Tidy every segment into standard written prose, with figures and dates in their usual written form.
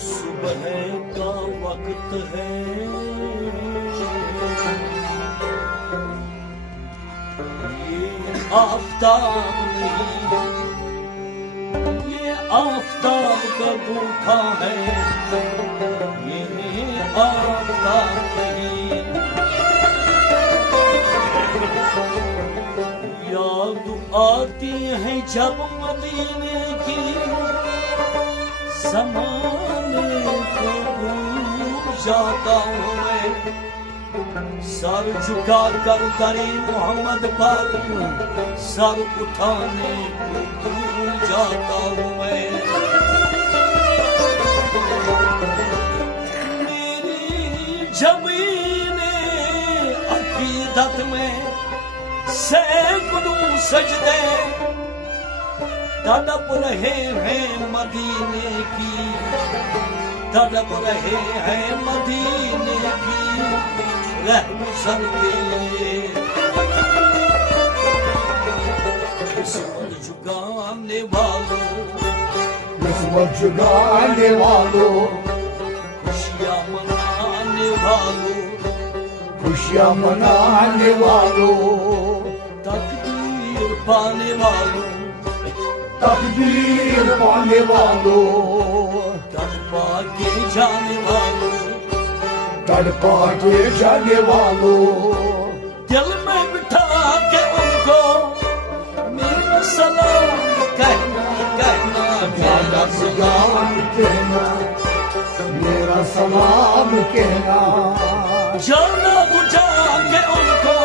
صبح کا وقت ہے یہ آفتاب نہیں، یہ آفتاب کا گوٹھا ہے، یہ آفتاب نہیں۔ یاد آتی ہے جب مدینے کی، زمانے کو بھول جاتا ہوں میں، سر جھکا کر کرے محمد پر سر اٹھانے کو بھول جاتا ہوں میں۔ میری زمین عقیدت میں سینکڑوں سجدے تڑپ رہے ہیں مدینے کی، تڑپ رہے ہیں مدینے کی رحم سر کے لیے۔ قسمت جگانے والوں، قسمت جگانے والوں، خوشیاں منانے والوں، خوشیاں منانے والوں، تقدیر پانے والوں، تقدیر پانے والوں، تڑپا کے جانے والوں، تڑپا کے جانے والوں، دل میں بٹھا کے ان کو میرا سلام کہنا کہنا میرا سلام کہنا، میرا سلام کہنا، جانا بجھا کے ان کو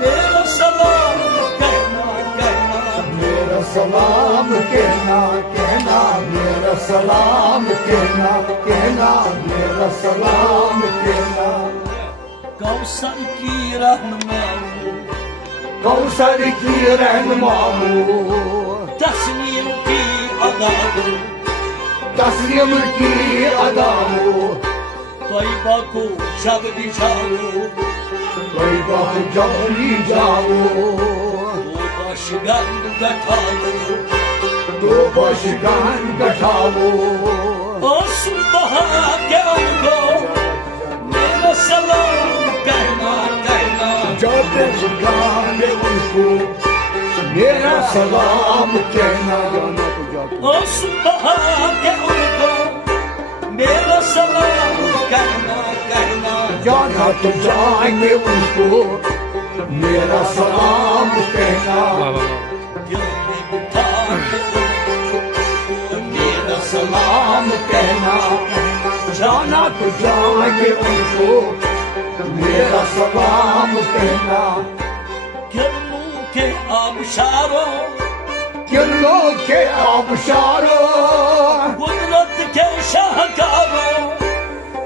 میرا سلام کہنا کہنا، میرا سلام کہنا، کہنا میرا سلام کہنا، کہنا میرا سلام کہنا۔ کوثر کی رہنما کوثر کی رہنما ہوں، تسلیم کی ادا ہوں، تسلیم کی ادا ہوں، طیبہ کو جب بھی جاؤ طیبہ جب بھی جاؤ، تو باشگند گٹھاؤ، تو بشگان کٹھاؤ، اور صبح کے ان کو میرا سلام کہنا کہنا، جب بشگان ان کو میرا سلام کہنا، اور صبح کے ان کو میرا سلام کہنا کہنا، جانا تو جائیں گے ان کو میرا سلام کہنا، دل میں بٹھا کے ان کو میرا سلام کہنا، جانا تو جائیں گے ان کو میرا سلام کہنا۔ گرموں کے آبشاروں، کرنوں کے آبشاروں، قدرت کے شاہکاروں،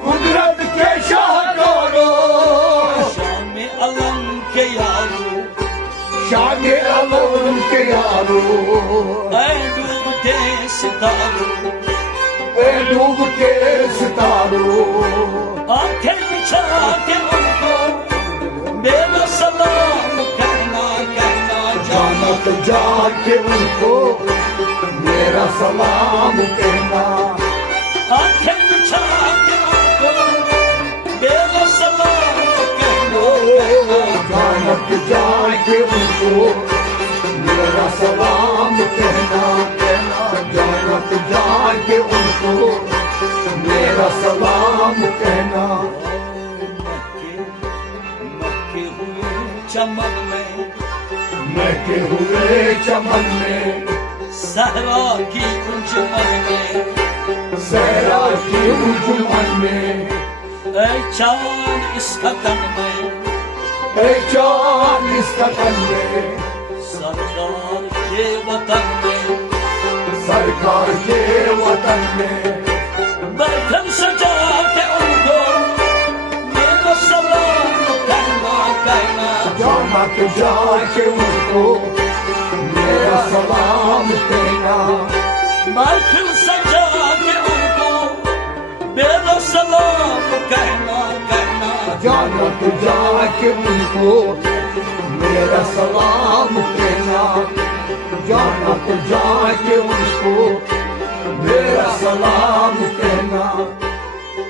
قدرت کے شاہکاروں، شام علم کے یاروں، شان علم کے یاروں، اے ڈوبتے ستاروں، اے ڈوب کے ستاروں، آنکھیں بچھا کے ان کو میرا سلام کہنا کہنا، جانا تو جا کے ان کو میرا سلام کہنا، آنکھیں بچھا کے ان کو میرا سلام کہنا کہنا، جانا تو جا کے ان کو میرا سلام کہنا، کہنا جانا تو جا کے ان کو میرا سلام کہنا۔ مکے ہوئے چمن میں، مہکے ہوئے چمن میں، صحرا کی انجمن میں، صحرا کی انجمن میں، اے چاند اس کا تن میں، اے چاند اس کا تن میں، سرکار کے وطن میں، سرکار کے وطن میں، برتن سجا کے ان کو میرا سلام کہنا کہنا، جانا تو جا کے ان کو میرا سلام کہنا، محفل سجا کے ان کو میرا سلام کہنا کہنا جانا تو جا کے ان کو میرا سلام کہنا جانا تو جا کے ان کو میرا سلام کہنا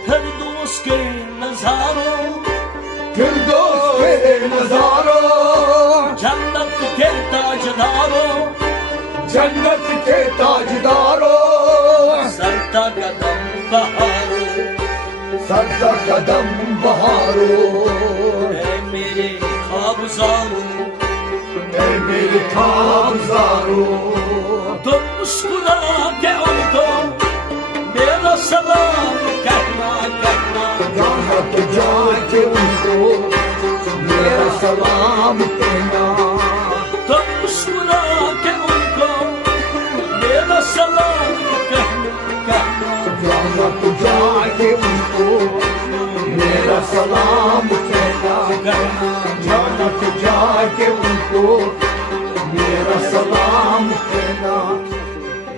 فردوس کے نظاروں فردوس کے نظاروں جنت کے تاجداروں جنت کے تاجداروں سرتا قدم بہاروں سرتا قدم بہاروں اے میرے خوابزاروں اے میرے خوابزاروں تم مسکرا کے ان کو میرا سلام کہنا کہنا جانا تو جا کے ان کو میرا سلام کہنا تم مسکرا کے ان کو میرا سلام کہنا کہنا جانا تو جا کے ان کو میرا سلام کہنا جانا تو جا کے ان کو میرا سلام کہنا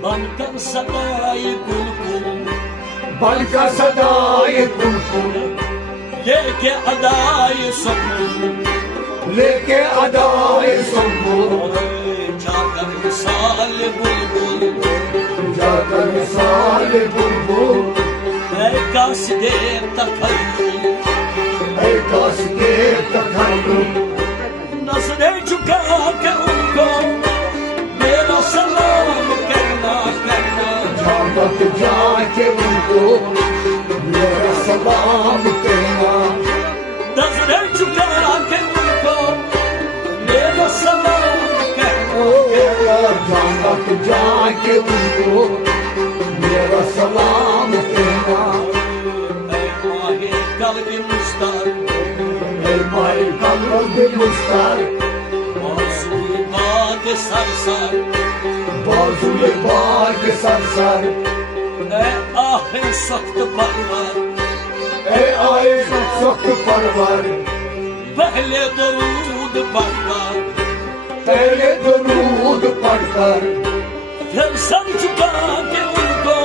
بن کر سدائے بلبل بن کا صدائے بلبل لے کے ادائے سنبل لے کے ادائے سنبل جا کر مثال بلبل جا کر مثال بلبل اے قاصد تخیل اے قاصد تخیل نظریں جھکا کے ان کو میرا سلام کہنا کہنا جانا تو جا کے ان کو میرا سلام کہنا نظریں جھکا کے ان کو میرا سلام کہنا جانا تو جا کے ان کو میرا سلام کہنا اے ماہ قلب مستر اے مائی قلب مستر بازوی باد سر سر بازوی باغ سر سر اے آہ سخت پرور اے آئے سخت پرور پہلے درود پڑھ کر پہلے درود پڑھ کر پھر سر جھکا کے ان کو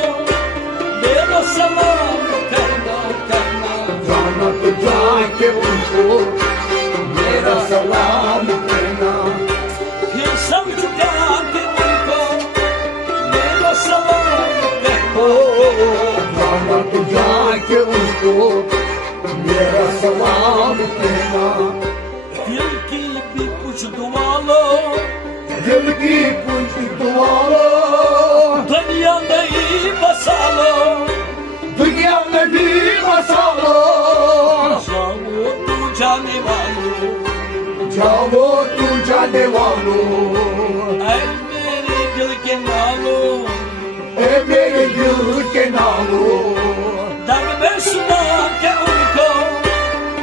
میرا سلام کہنا کہنا جانا تو جا کے ان کو میرا سلام کہنا پھر سر جھکا کے ان کو میرا سلام کہنا جانا تو جا کے ان کو میرا سلام کہنا دل کی بھی کچھ دعا لو دل کی کچھ دعا لو دنیا میں ہی بسا لو دنیا میں بھی بسا لو جاؤ تو جانے والوں جاؤ تو جانے والوں اے میرے دل کے نالوں اے میرے دل کے ناموں دم میں سنا کے ان کو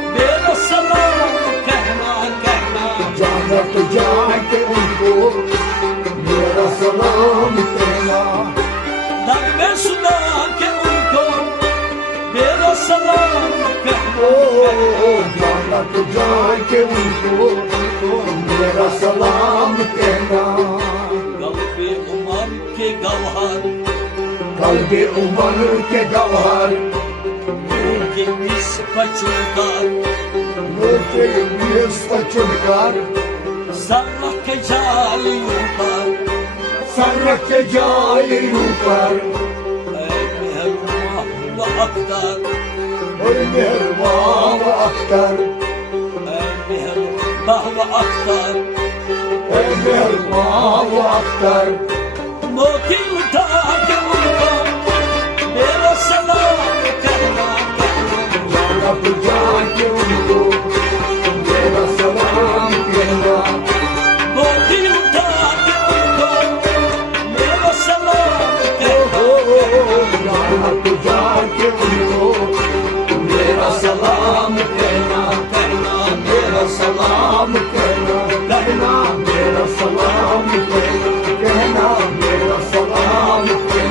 میرا سلام کہنا کہنا جانا تو جا کے ان کو میرا سلام کہنا دم میں سنا کے ان کو میرا سلام کہنا جانا تو جا کے ان کو میرا سلام کہنا قلب عمر کے گوہر قلب عمر کے گوہر نور کے نصف چن نور کے نصف چن کر سر کے جالیوں پر سر رکھ جالیوں پر اے مہربان و اختر اے مہربان و اختر اے مہربان و اختر اے مہربان و اختر موتی اٹھا کے ان کو میرا سلام کہنا کہنا جانا تو جا کے ان کو میرا سلام کہنا موتی اٹھا کے ان کو میرا سلام کہنا جانا تو جا کے ان کو میرا سلام کہنا کہنا میرا سلام کہنا کہنا میرا سلام کہنا کہنا میرا سلام کہنا